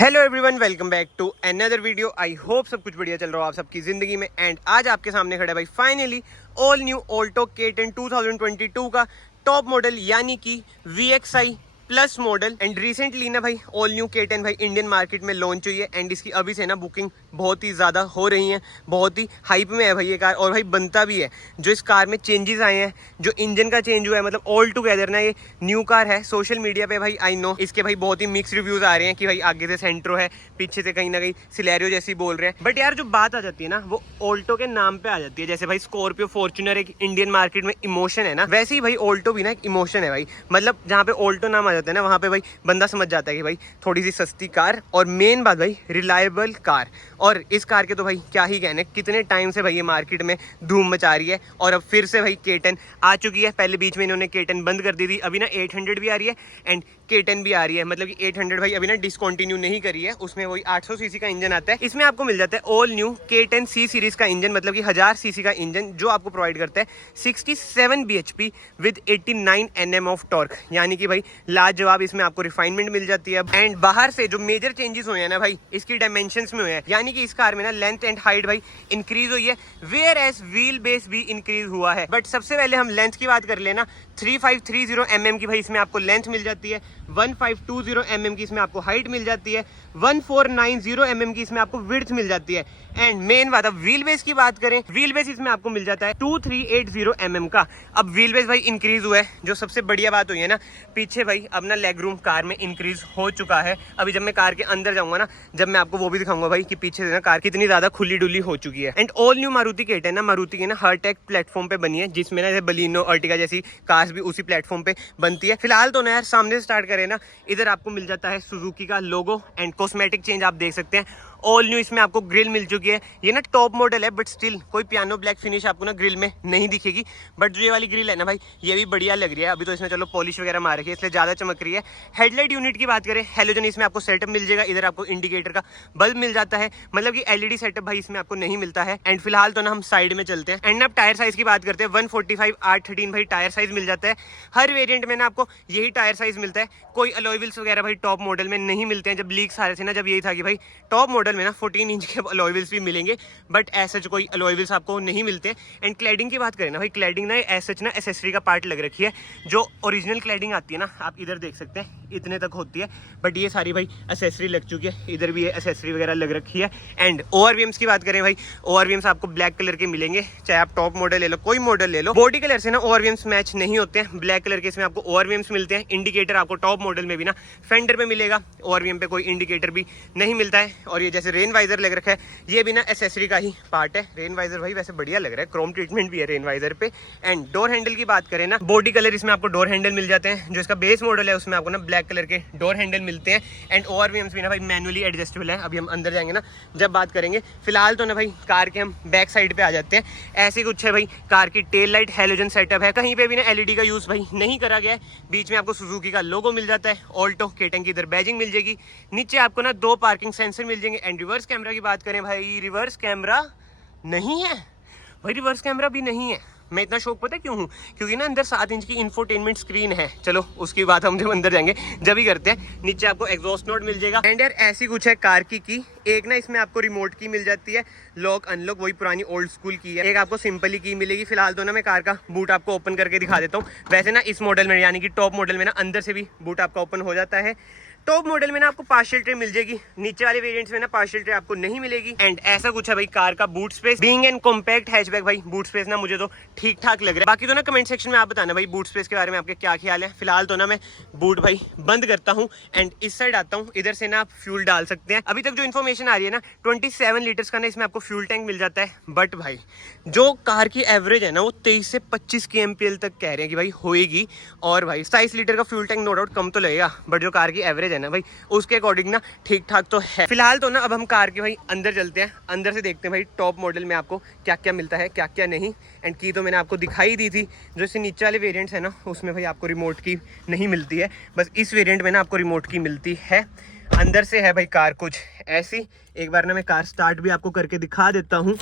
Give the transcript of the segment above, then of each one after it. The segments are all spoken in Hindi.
Hello everyone, welcome back to another video. I hope सब कुछ बढ़िया चल रहा हो आप सबकी ज़िंदगी में। एंड आज आपके सामने खड़ा है भाई finally all new Alto K10 2022 का टॉप मॉडल यानी कि VXI plus model. And recently ना भाई ऑल न्यू K10 भाई इंडियन मार्केट में लॉन्च हुई है। एंड इसकी अभी से ना बुकिंग बहुत ही ज़्यादा हो रही है, बहुत ही हाइप में है भाई ये कार। और भाई बनता भी है। जो इस कार में चेंजेस आए हैं, जो इंजन का चेंज हुआ है, मतलब ऑल टुगेदर ना ये न्यू कार है। सोशल मीडिया पे भाई आई नो इसके भाई बहुत ही मिक्स रिव्यूज आ रहे हैं कि भाई आगे से सेंट्रो है, पीछे से कहीं ना कहीं सिलेरियो जैसी बोल रहे हैं। बट यार जो बात आ जाती है ना वो ऑल्टो के नाम पे आ जाती है। जैसे भाई स्कॉर्पियो फॉर्च्यूनर एक इंडियन मार्केट में इमोशन है ना, वैसे ही भाई ऑल्टो भी ना एक इमोशन है भाई। मतलब जहाँ पे ऑल्टो नाम आ जाता है ना वहाँ पे भाई बंदा समझ जाता है कि भाई थोड़ी सी सस्ती कार, और मेन बात भाई रिलायबल कार। और इस कार के तो भाई क्या ही कहने, कितने टाइम से भाई ये मार्केट में धूम मचा रही है। और अब फिर से भाई K10 आ चुकी है। पहले बीच में इन्होंने K10 बंद कर दी थी, अभी ना 800 भी आ रही है एंड K10 भी आ रही है। मतलब कि 800 भाई अभी ना डिसकंटिन्यू नहीं करी है, उसमें वही 800 सीसी का इंजन आता है। इसमें आपको मिल जाता है all new K10 C series का इंजन, मतलब कि 1000 सीसी का इंजन, जो आपको प्रोवाइड करता है 67 bhp with 89 Nm of torque. यानी कि भाई लाजवाब इसमें आपको रिफाइनमेंट मिल जाती है। एंड बाहर से जो मेजर चेंजेस हुए हैं ना भाई इसकी डायमेंशंस में हुए हैं। यानी कि इस कार में ना लेंथ एंड हाइट भाई इंक्रीज हुई है, वेयर एज व्हील बेस भी इंक्रीज हुआ है। बट सबसे पहले हम लेंथ की बात कर लेना। 3530 mm की भाई इसमें आपको लेंथ मिल जाती है, 1520 mm की इसमें आपको हाइट मिल जाती है, 1490 mm की इसमें आपको विड्थ मिल जाती है। एंड मेन बात, अब व्हील बेस की बात करें, व्हील बेस इसमें आपको मिल जाता है 2380 mm का। अब व्हील बेस भाई इंक्रीज हुआ है, जो सबसे बढ़िया बात हुई है ना। पीछे भाई अब ना लेग रूम कार में इंक्रीज हो चुका है। अभी जब मैं कार के अंदर जाऊंगा ना, जब मैं आपको वो भी दिखाऊंगा भाई कि पीछे से ना कार कितनी ज्यादा खुली डुली हो चुकी है। And all new Maruti K10 ना, मारुति की ना हार्टेक प्लेटफॉर्म पे बनी है, जिसमें ना बलिनो अर्टिगा जैसी कार्स भी उसी प्लेटफॉर्म पे बनती है। फिलहाल तो ना यार सामने से स्टार्ट करें ना, इधर आपको मिल जाता है सुजुकी का लोगो एंड कॉस्मेटिक चेंज आप देख सकते हैं। ऑल न्यू इसमें आपको ग्रिल मिल चुकी है। ये ना टॉप मॉडल है, बट स्टिल कोई पियानो ब्लैक फिनिश आपको ना ग्रिल में नहीं दिखेगी। बट जो ये वाली ग्रिल है ना भाई, ये भी बढ़िया लग रही है। अभी तो इसमें चलो पॉलिश वगैरह मार रखी है, इसलिए ज़्यादा चमक रही है। हेडलाइट यूनिट की बात करें, हेलोजन इसमें आपको सेटअप मिल जाएगा। इधर आपको इंडिकेटर का बल्ब मिल जाता है, मतलब कि LED सेटअप भाई इसमें आपको नहीं मिलता है। एंड फिलहाल तो ना हम साइड में चलते हैं। एंड अब टायर साइज की बात करते हैं, 145 R13 भाई टायर साइज मिल जाता है। हर वेरियंट में ना आपको यही टायर साइज मिलता है। कोई अलॉय व्हील्स वगैरह भाई टॉप मॉडल में नहीं मिलते हैं। जब लीक्स आ रहे थे ना, जब यही था कि भाई टॉप मॉडल में ना 14 इंच के अलॉय व्हील्स भी मिलेंगे, बट ऐसा कोई अलॉय व्हील्स आपको नहीं मिलते। एंड क्लैडिंग की बात करें ना भाई, क्लैडिंग ना ऐसा ना एसेसरी का पार्ट लग रखी है। जो ओरिजिनल क्लैडिंग आती है ना, आप इधर देख सकते हैं इतने तक होती है, बट ये सारी भाई एसेसरी लग चुकी है। इधर भी ये एसेसरी वगैरह लग रखी है। एंड ORVMs की बात करें भाई, ORVMs आपको ब्लैक कलर के मिलेंगे, चाहे आप टॉप मॉडल ले लो, कोई मॉडल ले लो। बॉडी कलर से ना ORVMs मैच नहीं होते हैं, ब्लैक कलर के इसमें आपको ORVMs मिलते हैं। इंडिकेटर आपको टॉप मॉडल में भी ना फेंडर पे मिलेगा, ORVM पे कोई इंडिकेटर भी नहीं मिलता है। और ये जैसे रेन वाइजर लग रखा है, ये भी ना एसेसरी का ही पार्ट है। रेन वाइजर भाई वैसे बढ़िया लग रहा है, क्रोम ट्रीटमेंट भी है रेन वाइजर पे। एंड डोर हैंडल की बात करें ना, बॉडी कलर इसमें आपको डोर हैंडल मिल जाते हैं। जो इसका बेस मॉडल है उसमें आपको ना ब्लैक कलर के डोर हैंडल मिलते हैं। एंड ORVMs भी ना भाई मैनुअली एडजस्टेबल है। अभी हम अंदर जाएंगे ना जब बात करेंगे। फिलहाल तो ना भाई कार के हम बैक साइड पे आ जाते हैं। ऐसे कुछ है भाई, कार की टेल लाइट हेलोजन सेटअप है, कहीं पे भी ना LED का यूज भाई नहीं करा गया है। बीच में आपको सुजुकी का लोगो मिल जाता है, ऑल्टो K10 की इधर बैजिंग मिल जाएगी। नीचे आपको ना 2 पार्किंग सेंसर मिल जाएंगे। एंड रिवर्स कैमरा की बात करें भाई, रिवर्स कैमरा नहीं है भाई, रिवर्स कैमरा भी नहीं है। मैं इतना शौक पता क्यों हूँ, क्योंकि ना अंदर 7 इंच की इंफोटेनमेंट स्क्रीन है। चलो उसकी बात हम जब अंदर जाएंगे जब ही करते हैं। नीचे आपको एग्जॉस्ट नोट मिल जाएगा। एंड यार ऐसी कुछ है कार की एक ना इसमें आपको रिमोट की मिल जाती है, लॉक अनलॉक वही पुरानी ओल्ड स्कूल की है। एक आपको सिंपली की मिलेगी। फिलहाल तो ना मैं कार का बूट आपको ओपन करके दिखा देता हूँ। वैसे ना इस मॉडल में यानी कि टॉप मॉडल में ना अंदर से भी बूट आपका ओपन हो जाता है। टॉप मॉडल में ना आपको पार्शियल ट्रे मिल जाएगी, नीचे वाले वेरिएंट्स में ना पार्शियल ट्रे आपको नहीं मिलेगी। एंड ऐसा कुछ है भाई कार का boot space. Being an compact hatchback भाई बूट स्पेस ना मुझे तो ठीक ठाक लग रहा है। बाकी तो ना कमेंट सेक्शन में आप बताना भाई बूट स्पेस के बारे में आपके क्या ख्याल है। फिलहाल तो ना मैं बूट भाई बंद करता हूँ एंड इस साइड आता हूँ। इधर से ना आप फ्यूल डाल सकते हैं। अभी तक जो इन्फॉर्मेशन आ रही है ना, 27 लीटर्स का ना इसमें आपको फ्यूल टैंक मिल जाता है। बट भाई जो कार की एवरेज है ना, वो 23 से 25 kmpl तक कह रहे हैं कि भाई होएगी। और भाई 27 लीटर का फ्यूल टैंक नो डाउट कम तो लगेगा, बट जो कार की एवरेज है ना भाई उसके अकॉर्डिंग ना ठीक ठाक तो है। फिलहाल तो ना अब हम कार के भाई अंदर चलते हैं, अंदर से देखते हैं भाई टॉप मॉडल में आपको क्या क्या मिलता है क्या क्या नहीं। एंड की तो मैंने आपको दिखाई दी थी। जो इससे नीचे वाले वेरिएंट्स है ना, उसमें भाई आपको रिमोट की नहीं मिलती है, बस इस वेरिएंट में ना आपको रिमोट की मिलती है। अंदर से है भाई कार कुछ ऐसी। एक बार ना मैं कार स्टार्ट भी आपको करके दिखा देता हूँ।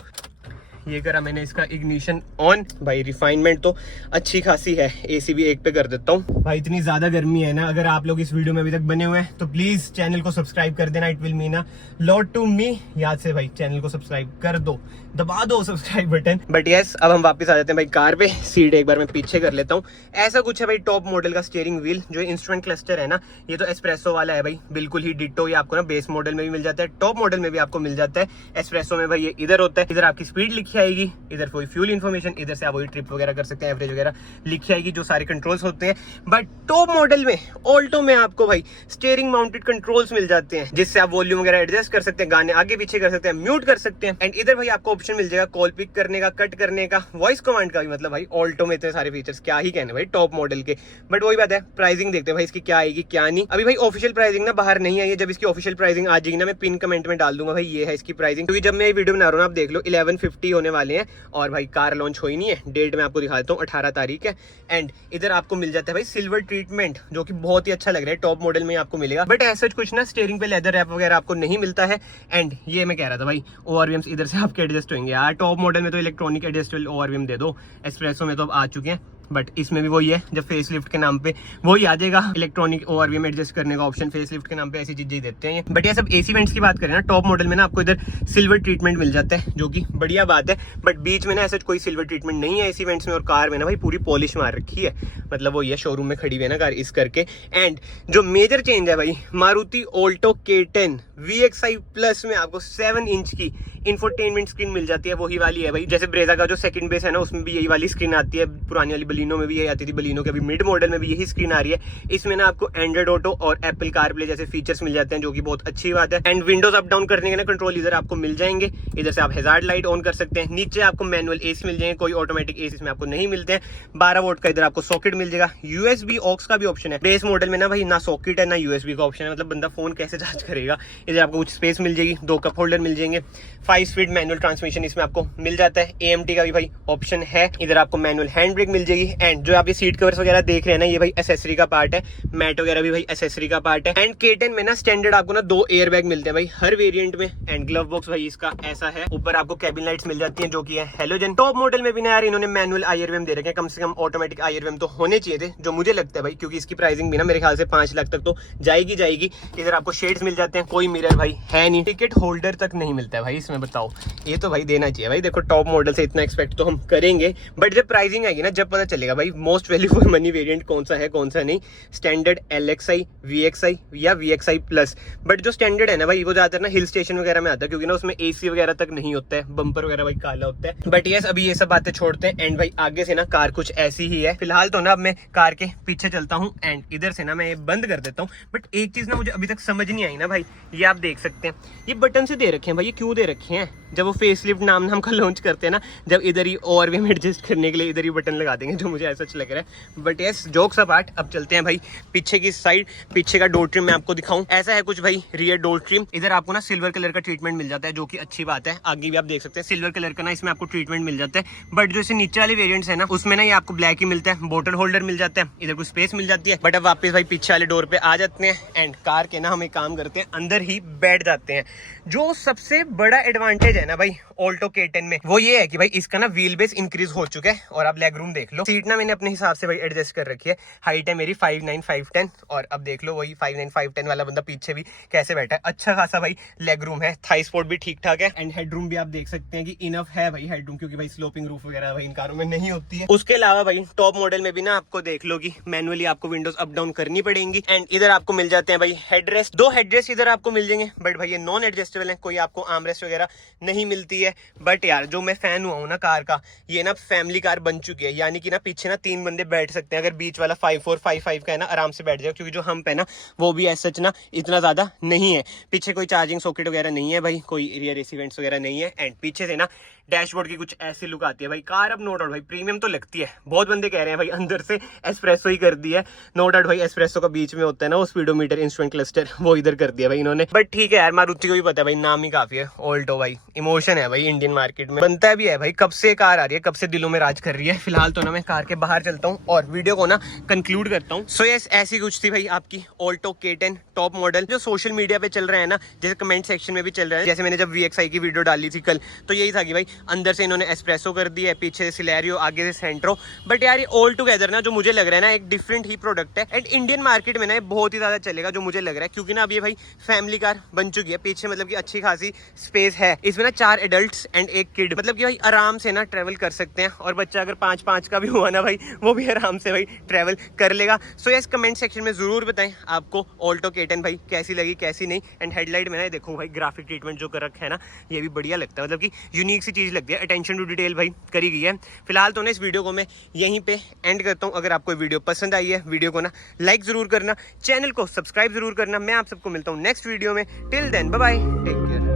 ये करा मैंने इसका इग्निशन ऑन। भाई रिफाइनमेंट तो अच्छी खासी है। एसी भी 1 पे कर देता हूँ। भाई इतनी ज्यादा गर्मी है ना, अगर आप लोग इस वीडियो में अभी तक बने हुए हैं तो प्लीज चैनल को सब्सक्राइब कर देना। It will mean a lot to me. याद से भाई चैनल को सब्सक्राइब कर दो, दबा दो सब्सक्राइब बटन। बट यस, अब हम वापस आ जाते हैं भाई कार पे। सीट एक बार मैं पीछे कर लेता हूँ। ऐसा कुछ है भाई टॉप मॉडल का स्टीयरिंग व्हील। जो इंस्ट्रूमेंट क्लस्टर है ना, ये तो एस्प्रेसो वाला है भाई, बिल्कुल ही डिट्टो। ये आपको ना बेस मॉडल में भी मिल जाता है, टॉप मॉडल में भी आपको मिल जाता है। एस्प्रेसो में भाई ये इधर होता है, इधर आपकी स्पीड लिखी आएगी, इधर कोई फ्यूल इन्फॉर्मेशन, इधर से आप वही ट्रिप वगैरह कर सकते हैं, एवरेज वगैरह लिखी आएगी, जो सारे कंट्रोल्स होते हैं। बट टॉप मॉडल में ऑल्टो में आपको भाई स्टीयरिंग माउंटेड कंट्रोल्स मिल जाते हैं, जिससे आप वॉल्यूम वगैरह एडजस्ट कर सकते हैं, गाने आगे पीछे कर सकते हैं, म्यूट कर सकते हैं। एंड इधर भाई आपको ऑप्शन मिल जाएगा कॉल पिक करने का, कट करने का, वॉइस कमांड का भी। मतलब भाई ऑल्टो में इतने सारे फीचर्स, क्या ही कहने भाई टॉप मॉडल के। बट वही बात है, प्राइसिंग देखते हैं भाई इसकी क्या आएगी क्या नहीं। अभी भाई ऑफिशियल प्राइसिंग ना बाहर नहीं आई है। जब इसकी ऑफिशियल प्राइसिंग आ जाएगी ना, मैं पिन कमेंट में डाल दूंगा भाई ये है इसकी प्राइसिंग। क्योंकि जब मैं ये वीडियो बना रहा हूँ आप देख लो 11:50 होने वाले हैं और भाई कार लॉन्च हो ही नहीं है। डेट मैं आपको दिखाता हूँ, 18 तारीख है। एंड इधर आपको मिल जाता है भाई सिल्वर ट्रीटमेंट, जो कि बहुत ही अच्छा लग रहा है, टॉप मॉडल में आपको मिलेगा। बट ऐसा कुछ ना स्टीयरिंग पे लेदर रैप वगैरह आपको नहीं मिलता है। एंड ये मैं कह रहा था भाई ओआरवीएम्स इधर से आपके एडजस्ट होंगे यार। टॉप मॉडल में तो इलेक्ट्रॉनिक एडजस्टेबल ओआरवीएम दे दो, एस्प्रेसो में तो अब आ चुके हैं। बट इसमें भी वही है, जब फेसलिफ्ट के नाम पे वही आ जाएगा, इलेक्ट्रॉनिक ओआरवीएम एडजस्ट करने का ऑप्शन फेसलिफ्ट के नाम पे ऐसी चीजें देते हैं। बट ये सब एसी वेंट्स की बात करें ना, टॉप मॉडल में ना आपको इधर सिल्वर ट्रीटमेंट मिल जाता है, जो कि बढ़िया बात है। बट बीच में ना ऐसा कोई सिल्वर ट्रीटमेंट नहीं है एसी वेंट्स में। और कार में ना भाई पूरी पॉलिश मार रखी है, मतलब वही है शोरूम में खड़ी हुई है ना कार, इस करके। एंड जो मेजर चेंज है भाई, Maruti Alto K10 VXI plus में आपको 7 इंच की इंफोटेनमेंट स्क्रीन मिल जाती है। वही वाली है भाई, जैसे ब्रेजा का जो सेकंड बेस है ना, उसमें भी यही वाली स्क्रीन आती है। पुरानी वाली बलिनो में भी यही आती थी, बलिनो के अभी मिड मॉडल में भी यही स्क्रीन आ रही है। इसमें ना आपको एंड्रॉइड ऑटो और एप्पल कारप्ले जैसे फीचर्स मिल जाते हैं, जो कि बहुत अच्छी बात है। एंड विंडोज अप डाउन करने के ना कंट्रोल इधर आपको मिल जाएंगे। इधर से आप हैजार्ड लाइट ऑन कर सकते हैं। नीचे आपको मैनुअल एसी मिल जाएंगे, कोई ऑटोमेटिक एसी इसमें आपको नहीं मिलते हैं। 12 वोल्ट का इधर आपको सॉकेट मिल जाएगा। यूएसबी ऑक्स का भी ऑप्शन है। बेस मॉडल में ना भाई ना सॉकेट है ना यूएसबी का ऑप्शन है, मतलब बंदा फोन कैसे चार्ज करेगा। इधर आपको कुछ स्पेस मिल जाएगी, 2 कप होल्डर मिल जाएंगे। 5 स्पीड मैनुअल ट्रांसमिशन इसमें आपको मिल जाता है। AMT का भी भाई ऑप्शन है। इधर आपको मैनुअल हैंड ब्रेक मिल जाएगी। एंड जो आप ये सीट कवर्स वगैरह देख रहे हैं ना, ये भाई एसेसरी का पार्ट है। मैट वगैरह भी भाई एसेसरी का पार्ट है। एंड K10 में ना स्टैंडर्ड आपको ना 2 एयर बैग मिलते हैं भाई हर वेरिएंट में। एंड ग्लव बॉक्स भाई इसका ऐसा है। ऊपर आपको कैबिन लाइट्स मिल जाती हैं, जो कि है हेलोजन। टॉप मॉडल में भी ना यार इन्होंने मैनुअल IRVM दे रखे हैं, कम से कम ऑटोमेटिक IRVM तो होने चाहिए थे, जो मुझे लगता है भाई, क्योंकि इसकी प्राइसिंग भी ना मेरे ख्याल से 5 लाख तक तो जाएगी। इधर आपको शेड्स मिल जाते हैं, कोई मिरर भाई है नहीं। टिकट होल्डर तक नहीं मिलता है भाई इसमें, बताओ। ये तो भाई देना चाहिए भाई। देखो टॉप मॉडल से इतना एक्सपेक्ट तो हम करेंगे, बट जब प्राइसिंग आएगी ना, जब पता चलेगा भाई most value for money variant कौन सा है कौन सा नहीं। स्टैंडर्ड LXI, VXI या VXI प्लस। बट जो स्टैंडर्ड है ना भाई, वो ज्यादातर ना हिल स्टेशन वगैरह में आता है, क्योंकि ना उसमें AC वगैरह तक नहीं होता है, बम्पर वगैरह भाई काला होता है। बट यस, अभी ये सब बातें छोड़ते हैं। एंड भाई आगे से ना कार कुछ ऐसी ही है। फिलहाल तो ना अब मैं कार के पीछे चलता हूँ एंड इधर से ना मैं ये बंद कर देता हूँ। बट एक चीज ना मुझे अभी तक समझ नहीं आई ना भाई, ये आप देख सकते हैं, ये बटन से दे रखे हैं भाई, ये क्यों दे रखे हैं? जब वो फेसलिफ्ट नाम का लॉन्च करते हैं ना, जब इधर ही ओआरवीएम एडजस्ट करने के लिए इधर ही बटन लगा देंगे, जो मुझे ऐसा लग रहा है। बट यस, जोक्स अपार्ट, अब चलते हैं भाई पीछे की साइड। पीछे का डोर ट्रिम मैं आपको दिखाऊं, ऐसा है कुछ भाई रियर डोर ट्रिम। इधर आपको ना सिल्वर कलर का ट्रीटमेंट मिल जाता है, जो कि अच्छी बात है। आगे भी आप देख सकते हैं सिल्वर कलर का ना इसमें आपको ट्रीटमेंट मिल जाता है। बट जो इसे नीचे वाले वेरिएंट्स है ना, उसमें ना ये आपको ब्लैक ही मिलता है। बोतल होल्डर मिल जाता है, इधर कुछ स्पेस मिल जाती है। बट अब वापस भाई पीछे वाले डोर पे आ जाते हैं एंड कार के ना हम एक काम करते हैं, अंदर ही बैठ जाते हैं। जो सबसे बड़ा एडवांटेज है ना भाई ऑल्टो K10 में, वो ये है कि भाई इसका ना व्हील बेस इंक्रीज हो चुका है। और आप लेग रूम देख लो, सीट ना मैंने अपने हिसाब से भाई एडजस्ट कर रखी है। हाइट है मेरी 5'9", 5'10", और अब देख लो वही 5'9", 5'10" वाला बंदा पीछे भी कैसे बैठा है। अच्छा खासा भाई लेग रूम है, थाई स्पोर्ट भी ठीक ठाक है। एंड हेड रूम भी आप देख सकते हैं कि इनफ है भाई हेड रूम, क्योंकि भाई स्लोपिंग रूफ वगैरह भाई इन कारों में नहीं होती है। उसके अलावा भाई टॉप मॉडल में भी ना आपको देख लो कि मैनुअली आपको विंडोज अप डाउन करनी पड़ेंगी। एंड इधर आपको मिल जाते हैं भाई हेडरेस्ट, 2 हेडरेस्ट इधर आपको मिल जाएंगे। बट भाई ये नॉन एडजस्टेबल है, कोई आपको आर्मरेस्ट वगैरह नहीं मिलती है। बट यार जो मैं फैन हुआ हूँ ना कार का, ये ना फैमिली कार बन चुकी है, यानी कि ना पीछे ना 3 बंदे बैठ सकते हैं। अगर बीच वाला 5'4", 5'5" का है ना, आराम से बैठ जाएगा, क्योंकि जो हम पे ना वो भी ऐसा ना इतना ज्यादा नहीं है। पीछे कोई चार्जिंग सॉकेट वगैरह नहीं है भाई, कोई रियर एसी वेंट्स वगैरह नहीं है। एंड पीछे से ना डैशबोर्ड की कुछ ऐसी लुक आती है भाई। कार अब नो डाउट भाई प्रीमियम तो लगती है। बहुत बंदे कह रहे हैं भाई अंदर से एस्प्रेसो ही कर दिया है। नो डाउट भाई एस्प्रेसो का बीच में होता है ना वो स्पीडोमीटर इंस्ट्रूमेंट क्लस्टर, वो इधर कर दिया भाई इन्होंने। बट ठीक है यार, मारुति को भी पता है भाई, नाम ही काफी है ऑल्टो भाई, इमोशन है भाई इंडियन मार्केट में, बनता भी है भाई। कब से कार आ रही है, कब से दिलों में राज कर रही है। फिलहाल तो ना मैं कार के बाहर चलता हूँ और वीडियो को ना कंक्लूड करता हूँ। सो यस, ऐसी कुछ थी भाई आपकी ऑल्टो K10 टॉप मॉडल, जो सोशल मीडिया पे चल रहा है ना, जैसे कमेंट सेक्शन में भी चल रहा है। जैसे मैंने जब VXI की वीडियो डाली थी कल, तो यही था कि भाई अंदर से इन्होंने एस्प्रेसो कर दी है, पीछे से सिलेरियो, आगे से सेंट्रो। बट यार ये ऑल टुगेदर ना जो मुझे लग रहा है ना एक डिफरेंट ही प्रोडक्ट है एंड इंडियन मार्केट में ना ये बहुत ही ज़्यादा चलेगा जो मुझे लग रहा है, क्योंकि ना अब ये भाई फैमिली कार बन चुकी है। पीछे मतलब कि अच्छी खासी स्पेस है इसमें ना, 4 एडल्ट्स एंड 1 किड, मतलब कि भाई आराम से ना ट्रेवल कर सकते हैं। और बच्चा अगर 5-5 का भी हुआ ना भाई, वो भी आराम से भाई ट्रेवल कर लेगा। सो यस, कमेंट सेक्शन में जरूर बताएं आपको ऑल्टो K10 भाई कैसी लगी कैसी नहीं। एंड हेडलाइट में ना देखो भाई ग्राफिक ट्रीटमेंट जो कर रखा है ना, ये भी बढ़िया लगता है, मतलब कि यूनिक सी चीज़ लगती है। अटेंशन टू डिटेल भाई करी गई है। फिलहाल तो ना इस वीडियो को मैं यहीं पे एंड करता हूँ। अगर आपको वीडियो पसंद आई है, वीडियो को ना लाइक जरूर करना, चैनल को सब्सक्राइब जरूर करना। मैं आप सबको मिलता हूँ नेक्स्ट वीडियो में। Till then bye bye, take care.